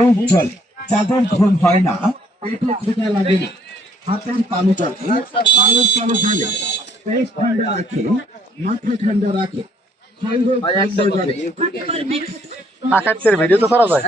উজ্জ্বল যাদের ঘুম হয় না পেটে ক্ষুধা লাগে না হাতের পায়ের পেট ঠান্ডা রাখে মাথা ঠান্ডা রাখে করে নাকাতের ভিডিও তো করা যায়।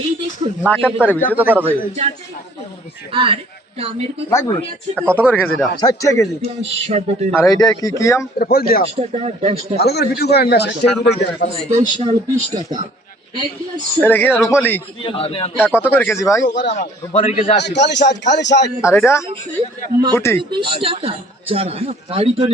এই দেখুন নাকের তারে ভিডিও তো করা যায়। আর? কত করে কেজি এটা ষাট টাকা কেজি। আর এইটা কি কি আম? এটা ফল ভালো করে ভিডিও করেন না ষাট টাকা স্পেশাল বিশ টাকা। এটা কি রূপলি? এটা কত করে কেজি ভাই? খালি ষাট খালি ষাট আর এটা? গুটি।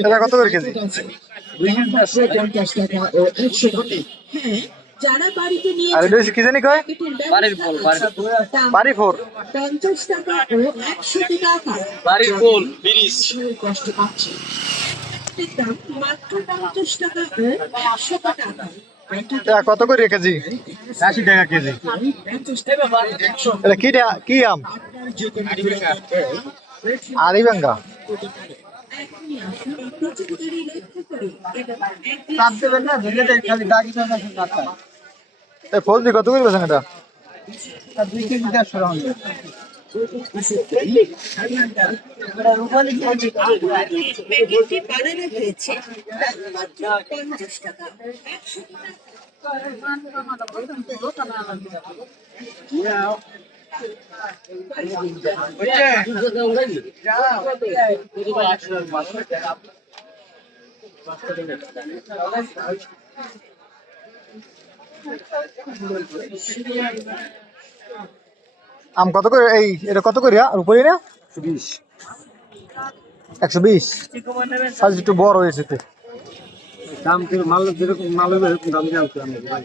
এটা কত করে কেজি? হ্যাঁ যারা বাড়িতে নিয়ে আর এটা কি জানি কয়? বাড়ির ফল দাম বাড়ি ফোর টাকা ও একশো টাকা কষ্ট পাচ্ছে। দাম মাত্র পঞ্চাশ টাকা ও একশো টাকা। এটা কত করে কেজি? আশি টাকা কেজি। এটা কি কি আম? আরিবাঙ্গা দিয়ে কত করে বেছেন এটা? দুই কেজি দেড়শো রাউন্ড প্যাকেটটি বানানো হয়েছে পঞ্চাশ টাকা একশো টাকা আম কত করে? এই এটা কত করে রূপলি না? বিশ। একশো বিশ? সাইজ একটু বড় হয়েছে তো। দাম করে মাল যেরকম মাল হবে এরকম দাম ভাই।